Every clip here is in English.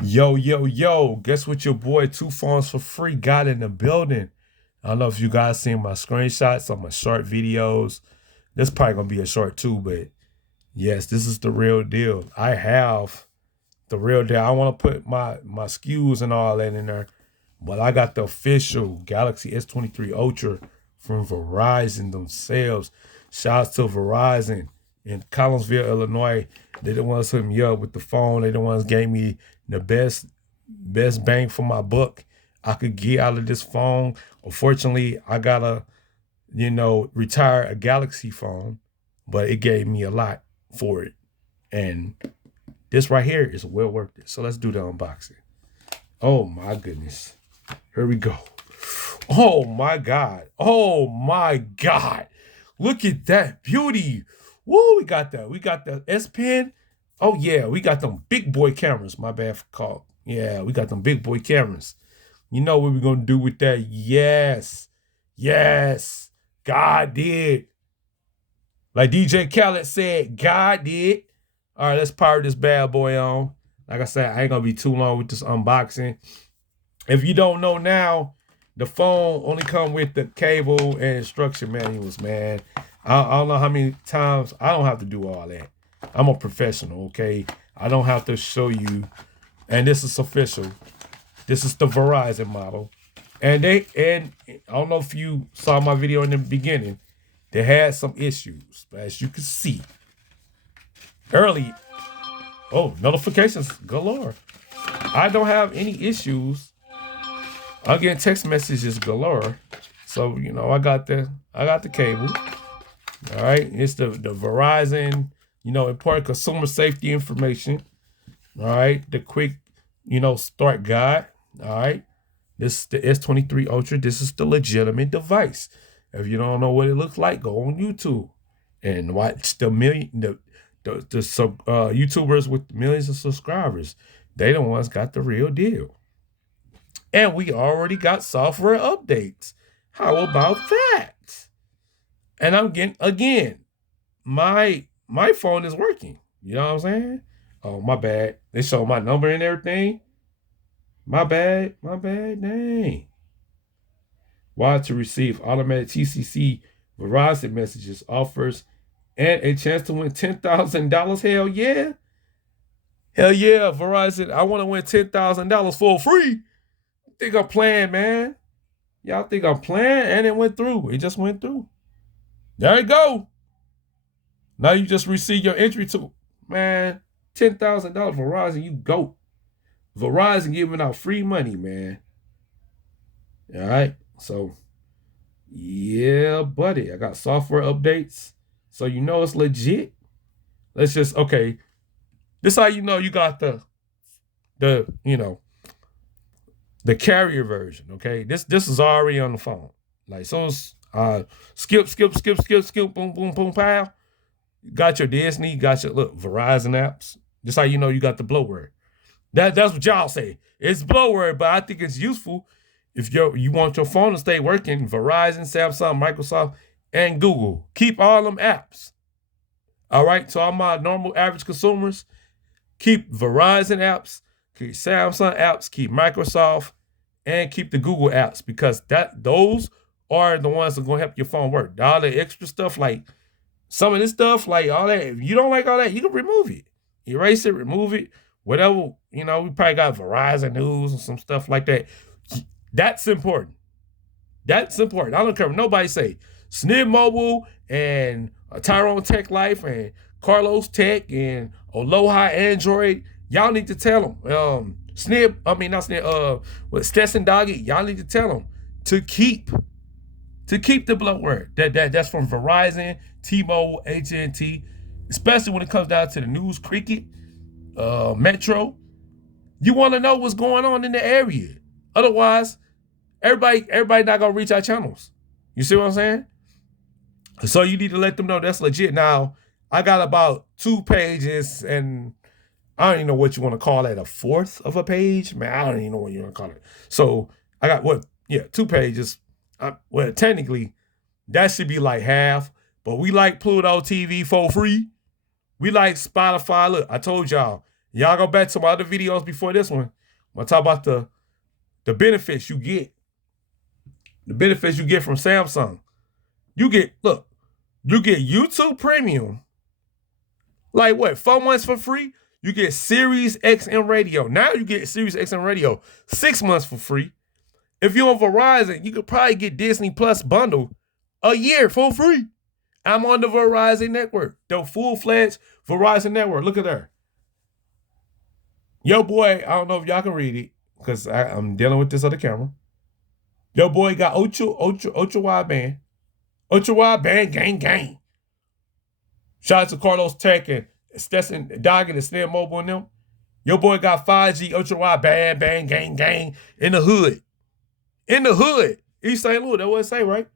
Yo, yo, yo, guess what your boy TuPhones for free got in the building? I don't know if you guys seen my screenshots on my short videos. This probably gonna be a short too, but yes, this is the real deal. I have the real deal. I want to put my SKUs and all that in there, but I got the official Galaxy S23 Ultra from Verizon themselves. Shouts to Verizon in Collinsville, Illinois. They the ones hooked me up with the phone. They the ones gave me the best bang for my buck I could get out of this phone. Unfortunately, I gotta, retire a Galaxy phone, but it gave me a lot for it. And this right here is well worth it. So let's do the unboxing. Oh my goodness. Here we go. Oh my God. Oh my God. Look at that beauty. Woo, we got that. We got the S Pen. Oh yeah, we got them big boy cameras. My bad for call. Yeah, we got them big boy cameras. You know what we're gonna do with that? Yes. Yes. God did. Like DJ Khaled said, God did. All right, let's power this bad boy on. Like I said, I ain't gonna be too long with this unboxing. If you don't know now, the phone only come with the cable and instruction manuals, man. I don't know how many times I don't have to do all that. I'm a professional, okay? I don't have to show you. And this is official. This is the Verizon model. And I don't know if you saw my video in the beginning. They had some issues, but as you can see, early. Oh, notifications galore. I don't have any issues. I'm getting text messages galore. So, I got the cable. All right. It's the Verizon, important consumer safety information. All right. The quick, start guide. All right. This is the S23 Ultra. This is the legitimate device. If you don't know what it looks like, go on YouTube and watch the YouTubers with millions of subscribers. They the ones got the real deal. And we already got software updates. How about that? And I'm getting again, my phone is working. You know what I'm saying? Oh, my bad. They show my number and everything. My bad. My bad. Dang. Why to receive automatic TCC Verizon messages, offers, and a chance to win $10,000. Hell yeah. Hell yeah, Verizon. I want to win $10,000 for free. Think I'm playing, man. Y'all think I'm playing? And it went through. It just went through. There you go. Now you just received your entry to, man, $10,000 Verizon. You go. Verizon giving out free money, man. All right. So, yeah, buddy. I got software updates. So you know it's legit. Let's just, okay. This how you know you got the, the carrier version, okay? This is already on the phone. Like, so it's skip, boom, boom, boom, pow. Got your Disney, got your Verizon apps. Just how you know you got the bloatware. That's what y'all say. It's bloatware, but I think it's useful if you want your phone to stay working. Verizon, Samsung, Microsoft, and Google. Keep all them apps. All right. So all my normal average consumers, keep Verizon apps, keep Samsung apps, keep Microsoft, and keep the Google apps because those are the ones that are gonna help your phone work. All the extra stuff, like some of this stuff, like all that, if you don't like all that, you can remove it. Erase it, remove it, whatever. We probably got Verizon News and some stuff like that. That's important. That's important. I don't care what nobody say. Snib Mobile and Tyrone Tech Life and Carlos Tech and Aloha Android. Y'all need to tell them. Not Snib. With Stetson Doggy, y'all need to tell them to keep the bloatware. That's from Verizon, T-Mobile, AT&T, especially when it comes down to the news, cricket, Metro. You want to know what's going on in the area. Otherwise, everybody not gonna reach our channels. You see what I'm saying? So you need to let them know that's legit. Now, I got about 2 pages, and I don't even know what you want to call it, a fourth of a page? Man, I don't even know what you want to call it. So I got 2 pages. Well, technically, that should be like half, but we like Pluto TV for free. We like Spotify. Look, I told y'all Y'all go back to my other videos before this one. I'm talk about the benefits you get. The benefits you get from Samsung. You get YouTube Premium. Like what? 4 months for free? You get Sirius XM Radio. Now you get Sirius XM Radio 6 months for free. If you're on Verizon, you could probably get Disney Plus bundle a year for free. I'm on the Verizon network, the full-fledged Verizon network. Look at there. Yo, boy, I don't know if y'all can read it because I'm dealing with this other camera. Yo, boy got ultra wideband. Ultra wideband, gang. Shout out to Carlos Tech and Stetson Doggett and Snare Mobile and them. Your boy got 5G ultra wideband, bang, gang in the hood. In the hood. East St. Louis. That's what it say, right?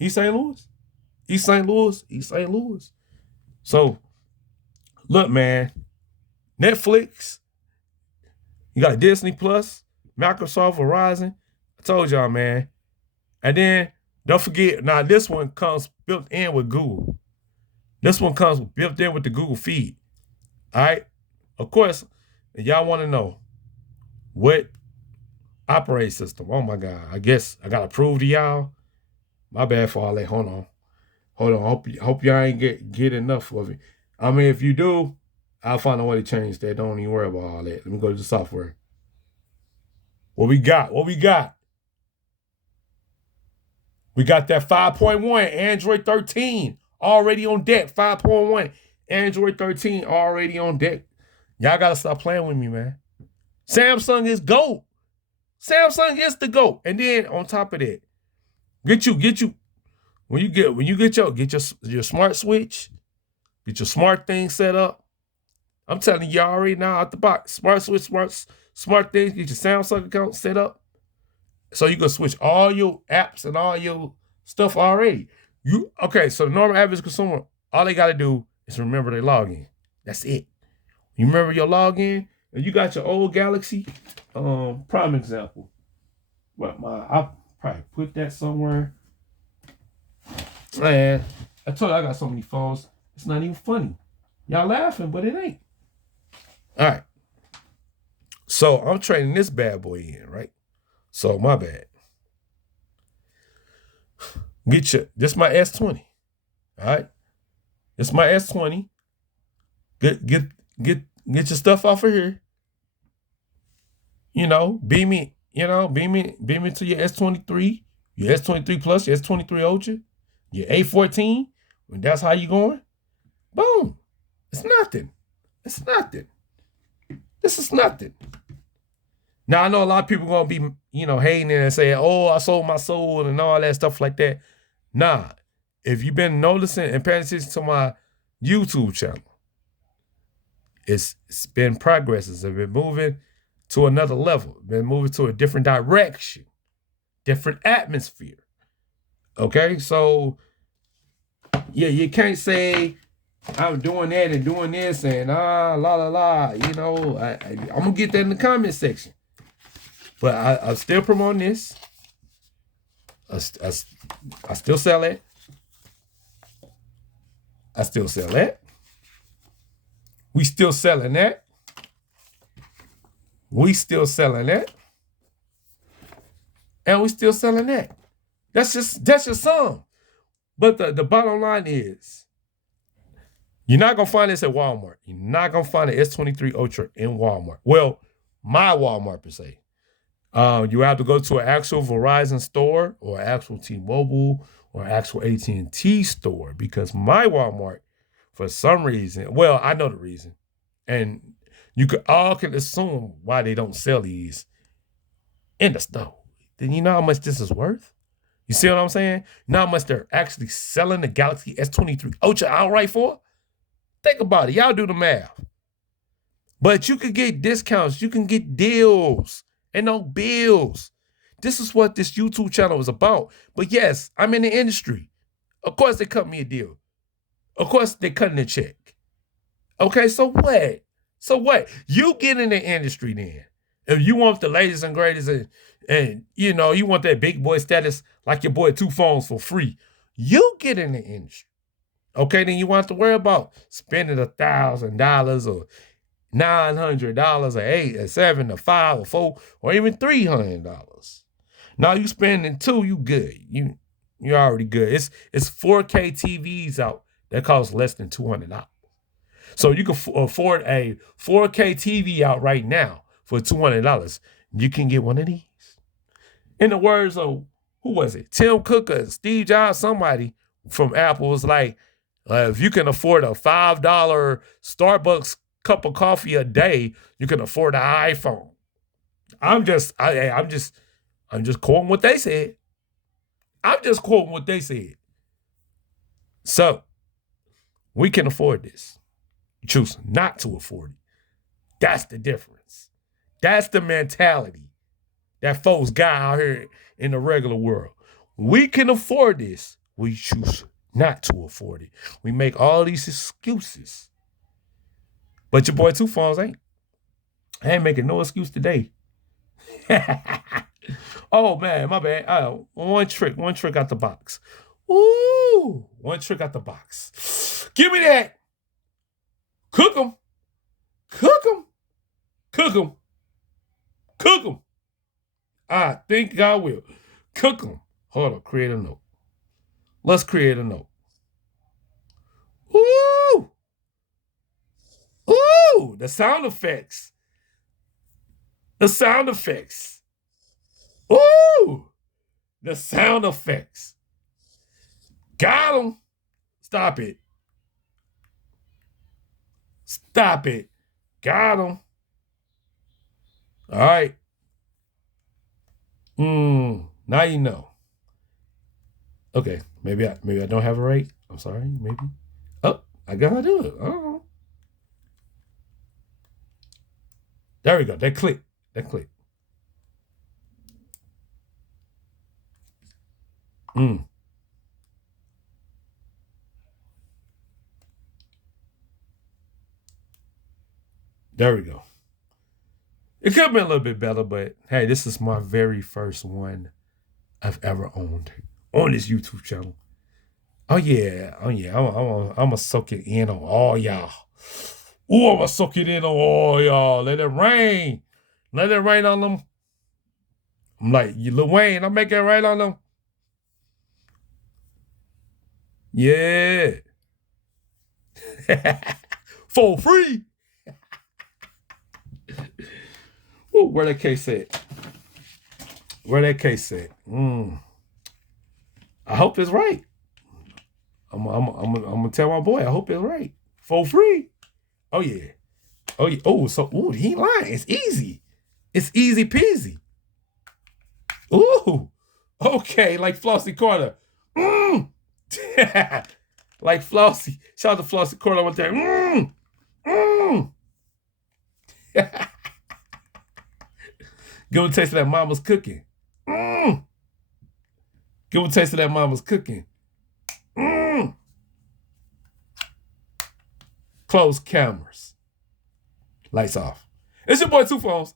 East St. Louis. East St. Louis. East St. Louis. So, look, man. Netflix. You got Disney Plus, Microsoft, Verizon. I told y'all, man. And then, don't forget, now this one comes built in with Google. This one comes built in with the Google feed. All right? Of course, y'all want to know what operating system. Oh, my God. I guess I got to prove to y'all. My bad for all that. Hold on. Hope y'all ain't get enough of it. I mean, if you do, I'll find a way to change that. Don't even worry about all that. Let me go to the software. What we got? We got that 5.1 Android 13 already on deck. 5.1 Android 13 already on deck. Y'all got to stop playing with me, man. Samsung is GOAT. Samsung is the GOAT. And then on top of that, get you when you get your smart switch, get your smart thing set up. I'm telling you already now out the box. Smart switch, smart things, get your Samsung account set up. So you can switch all your apps and all your stuff already. So the normal average consumer, all they gotta do is remember their login. That's it. You remember your login, and you got your old Galaxy. Prime example. Well, I'll probably put that somewhere. Man, I told you I got so many phones. It's not even funny. Y'all laughing, but it ain't. All right. So I'm trading this bad boy in, right? So my bad. This my S20. All right. This my S20. Get your stuff off of here. Beam me to your S23, your S23 Plus, your S23 Ultra, your A14. When that's how you going, boom. It's nothing. This is nothing. Now, I know a lot of people going to be, hating and saying, oh, I sold my soul and all that stuff like that. Nah. If you've been noticing and paying attention to my YouTube channel, it's been progress. It's been moving to another level. Been moving to a different direction, different atmosphere. Okay? So, yeah, you can't say I'm doing that and doing this and la la la. I'm gonna get that in the comment section. But I'm still promoting this. I still sell it. I still sell that. We still selling that. We still selling that. And we still selling that. That's just some. But the bottom line is, you're not going to find this at Walmart. You're not going to find an S23 Ultra in Walmart. Well, my Walmart per se. You have to go to an actual Verizon store or actual T-Mobile or actual AT&T store, because my Walmart, for some reason, well, I know the reason, and you can assume why they don't sell these in the store. Then you know how much this is worth? You see what I'm saying? You know how much they're actually selling the Galaxy S23 Ultra outright for? Think about it. Y'all do the math. But you could get discounts. You can get deals and no bills. This is what this YouTube channel is about. But yes, I'm in the industry. Of course they cut me a deal. Of course they cutting a check. Okay, so what? So what? You get in the industry then. If you want the latest and greatest and you want that big boy status like your boy TuPhones for free, you get in the industry. Okay, then you want to worry about spending $1,000 or $900, or $8, or $7, or $5, or $4, or even $300. Now you spending $2, you good. You're already good. It's 4K TVs out that cost less than $200. So you can afford a 4K TV out right now for $200. You can get one of these. In the words of, who was it? Tim Cook or Steve Jobs, somebody from Apple was like, if you can afford a $5 Starbucks cup of coffee a day, you can afford an iPhone. I'm just quoting what they said. I'm just quoting what they said. So we can afford this. You choose not to afford it. That's the difference. That's the mentality that folks got out here in the regular world. We can afford this. We choose not to afford it. We make all these excuses. But your boy TuPhones ain't. I ain't making no excuse today. Oh, man, my bad. One trick out the box. Ooh, one trick out the box. Give me that. Cook them. Cook them. Cook them. Cook them. I think I will. Cook them. Hold on, create a note. Let's create a note. Ooh. Ooh, the sound effects. The sound effects. Ooh, the sound effects. Got him. Stop it. Stop it. Got him. All right. Now you know. Okay, maybe I don't have it right. I'm sorry, maybe. Oh, I gotta do it. Oh. There we go. That click. That click. There we go. It could have been a little bit better, but hey, this is my very first one I've ever owned on this YouTube channel. Oh yeah. I'm gonna soak it in on all y'all. Ooh, I'm gonna soak it in on all y'all. Let it rain. Let it rain on them. I'm like, Lil Wayne, I'm making it rain on them. Yeah. For free. Ooh, where that case at? Where that case at? I hope it's right. I'm gonna tell my boy. I hope it's right. For free. Oh yeah. Oh yeah. Oh, he ain't lying. It's easy. It's easy peasy. Ooh. Okay, like Flossie Carter. Like Flossie. Shout out to Flossie Carter one time. Give a taste of that mama's cooking. Give a taste of that mama's cooking. Close cameras. Lights off. It's your boy TuPhones.